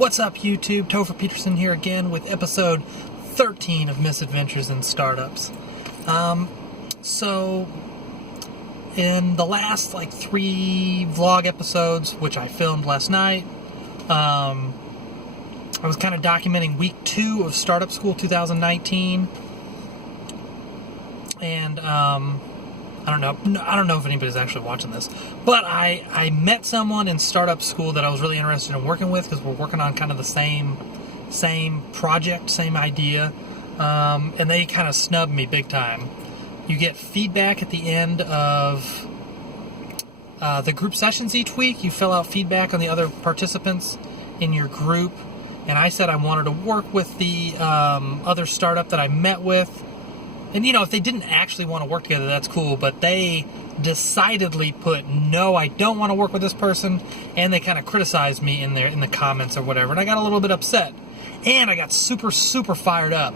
What's up, YouTube? Topher Peterson here again with episode 13 of Misadventures in Startups. So in the last 3 vlog episodes, which I filmed last night, I was kind of documenting week 2 of Startup School 2019, and I don't know if anybody's actually watching this, but I met someone in Startup School that I was really interested in working with because we're working on kind of the same project, same idea, and they kind of snubbed me big time. You get feedback at the end of the group sessions each week. You fill out feedback on the other participants in your group, and I said I wanted to work with the other startup that I met with. And, if they didn't actually want to work together, that's cool. But they decidedly put, no, I don't want to work with this person. And they kind of criticized me in the comments or whatever. And I got a little bit upset. And I got super, super fired up.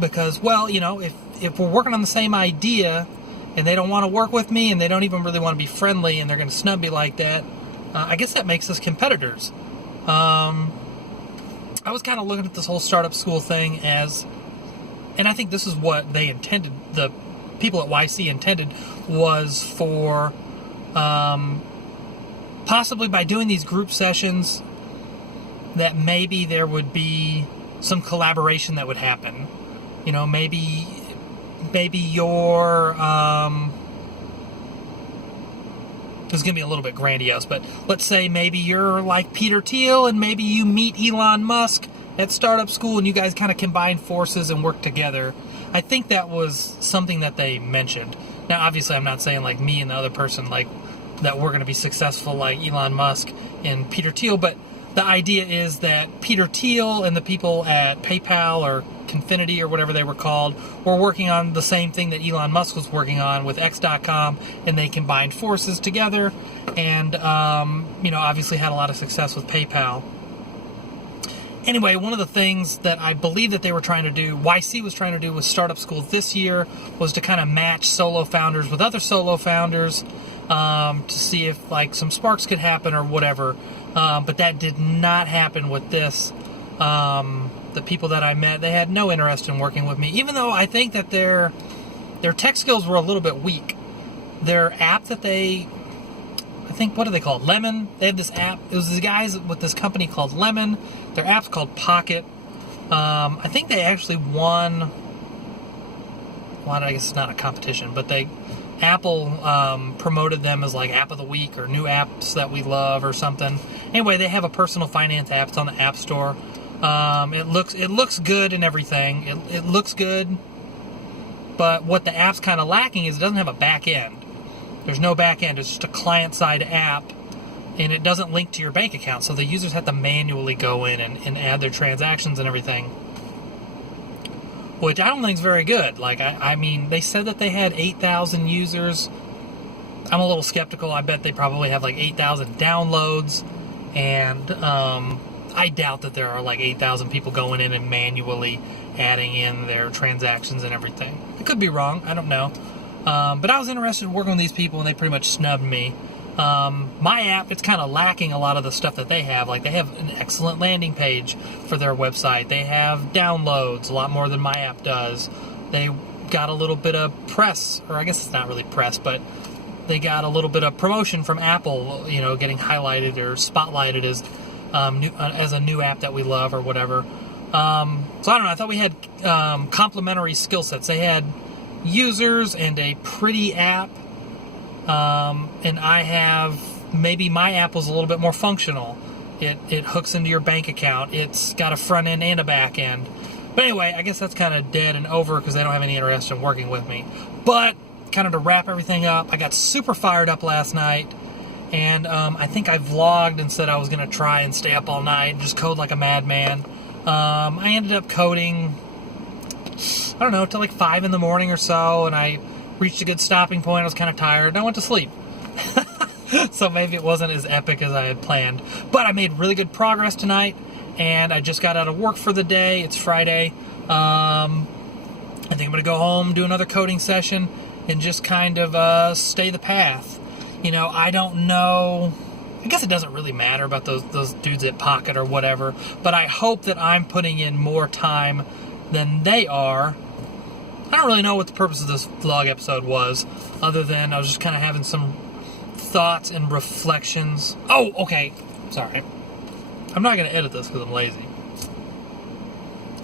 Because, if we're working on the same idea and they don't want to work with me and they don't even really want to be friendly and they're going to snub me like that, I guess that makes us competitors. I was kind of looking at this whole Startup School thing as... And I think this is what they intended, the people at YC intended, was for possibly by doing these group sessions that maybe there would be some collaboration that would happen. Maybe your... this is going to be a little bit grandiose, but let's say maybe you're like Peter Thiel and maybe you meet Elon Musk at Startup School and you guys kind of combine forces and work together. I think that was something that they mentioned. Now, obviously, I'm not saying me and the other person that we're going to be successful like Elon Musk and Peter Thiel, but the idea is that Peter Thiel and the people at PayPal or Confinity or whatever they were called were working on the same thing that Elon Musk was working on with X.com, and they combined forces together and, obviously had a lot of success with PayPal. Anyway, one of the things that I believe that they were trying to do, YC was trying to do with Startup School this year, was to kind of match solo founders with other solo founders to see if some sparks could happen or whatever. But that did not happen with this. The people that I met, they had no interest in working with me, even though I think that their tech skills were a little bit weak. Their app that what do they call it? Lemon. They had this app. It was these guys with this company called Lemon. Their app's called Pocket. I think they actually won. Well, I guess it's not a competition, but Apple promoted them as App of the Week or new apps that we love or something. Anyway, they have a personal finance app. It's on the App Store. It looks good and everything. It looks good, but what the app's kind of lacking is it doesn't have a back end. There's no back end. It's just a client-side app, and it doesn't link to your bank account, so the users have to manually go in and add their transactions and everything, which I don't think is very good. I mean, they said that they had 8,000 users. I'm a little skeptical. I bet they probably have 8,000 downloads, and I doubt that there are 8,000 people going in and manually adding in their transactions and everything. I could be wrong. I don't know. But I was interested in working with these people, and they pretty much snubbed me. My app, it's kind of lacking a lot of the stuff that they have. They have an excellent landing page for their website. They have downloads, a lot more than my app does. They got a little bit of press, or I guess it's not really press, but they got a little bit of promotion from Apple, getting highlighted or spotlighted as a new app that we love or whatever. So I don't know. I thought we had complementary skill sets. They had users and a pretty app, and I have, maybe my app was a little bit more functional. It hooks into your bank account. It's got a front end and a back end. But anyway, I guess that's kind of dead and over because they don't have any interest in working with me. But kind of to wrap everything up, I got super fired up last night, and I think I vlogged and said I was going to try and stay up all night and just code like a madman. I ended up coding, I don't know, till 5 in the morning or so, and I reached a good stopping point. I was kind of tired, and I went to sleep. So maybe it wasn't as epic as I had planned. But I made really good progress tonight, and I just got out of work for the day. It's Friday. I think I'm going to go home, do another coding session, and just kind of stay the path. I don't know I guess it doesn't really matter about those dudes at Pocket or whatever, but I hope that I'm putting in more time than they are. I don't really know what the purpose of this vlog episode was, other than I was just kind of having some thoughts and reflections. Oh, okay. Sorry. I'm not going to edit this because I'm lazy.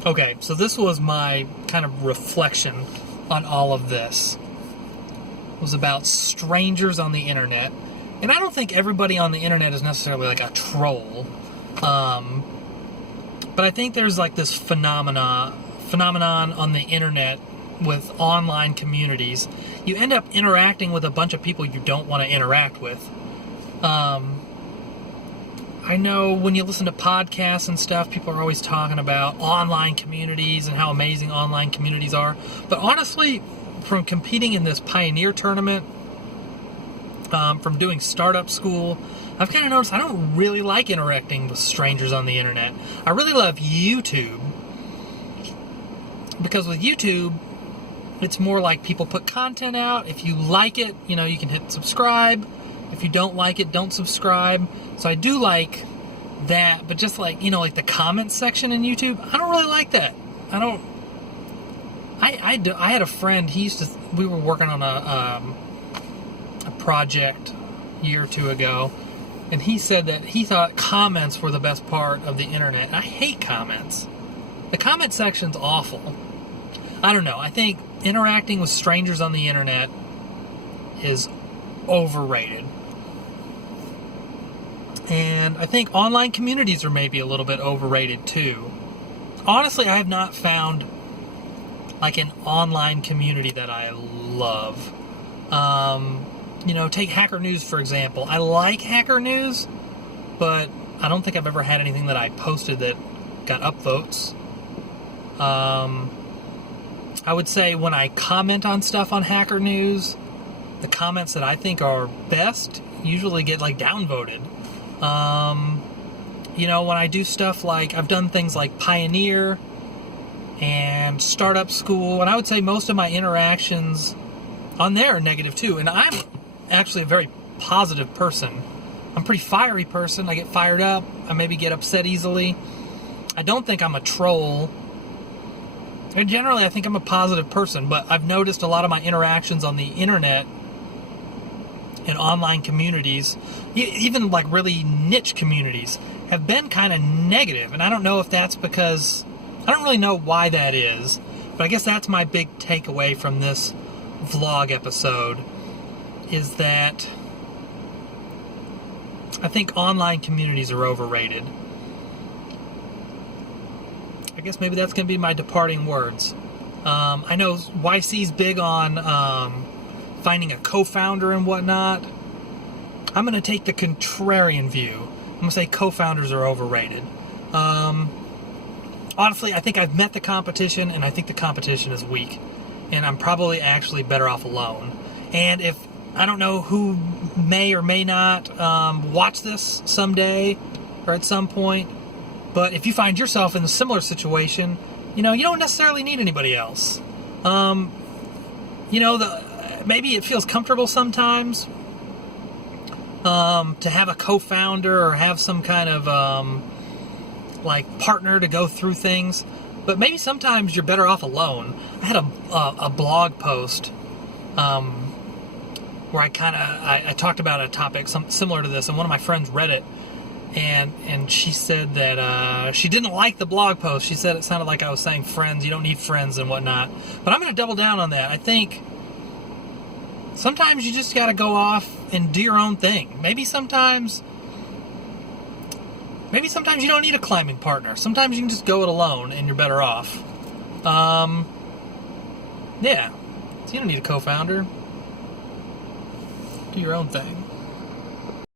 Okay, so this was my kind of reflection on all of this. It was about strangers on the internet. And I don't think everybody on the internet is necessarily like a troll. But I think there's like this phenomenon on the internet with online communities. You end up interacting with a bunch of people you don't want to interact with. I know when you listen to podcasts and stuff, people are always talking about online communities and how amazing online communities are. But honestly, from competing in this Pioneer tournament, from doing startup school, I've kind of noticed I don't really like interacting with strangers on the internet. I really love YouTube, because with YouTube, it's more like people put content out. If you like it, you can hit subscribe. If you don't like it, don't subscribe. So I do like that, but just like, like the comments section in YouTube, I don't really like that. I had a friend, we were working on a project a year or two ago, and he said that he thought comments were the best part of the internet. And I hate comments. The comment section's awful. I don't know. I think interacting with strangers on the internet is overrated. And I think online communities are maybe a little bit overrated too. Honestly, I have not found like an online community that I love. Take Hacker News, for example. I like Hacker News, but I don't think I've ever had anything that I posted that got upvotes. I would say when I comment on stuff on Hacker News, the comments that I think are best usually get like downvoted. When I do stuff like, I've done things like Pioneer and Startup School, and I would say most of my interactions on there are negative too. And I'm actually a very positive person. I'm a pretty fiery person. I get fired up. I maybe get upset easily. I don't think I'm a troll. And generally, I think I'm a positive person, but I've noticed a lot of my interactions on the internet and online communities, even like really niche communities, have been kind of negative. And I don't know if that's because, I don't really know why that is, but I guess that's my big takeaway from this vlog episode, is that I think online communities are overrated. I guess maybe that's going to be my departing words. I know YC's big on finding a co-founder and whatnot. I'm going to take the contrarian view. I'm going to say co-founders are overrated. Honestly, I think I've met the competition, and I think the competition is weak. And I'm probably actually better off alone. And if, I don't know who may or may not watch this someday or at some point, but if you find yourself in a similar situation, you don't necessarily need anybody else. Maybe it feels comfortable sometimes to have a co-founder or have some kind of partner to go through things, but maybe sometimes you're better off alone. I had a blog post where I talked about a topic similar to this, and one of my friends read it, and she said that she didn't like the blog post. She said it sounded like I was saying friends, you don't need friends and whatnot. But I'm going to double down on that. I think sometimes you just got to go off and do your own thing. Maybe sometimes you don't need a climbing partner. Sometimes you can just go it alone and you're better off. Yeah. So you don't need a co-founder. Do your own thing.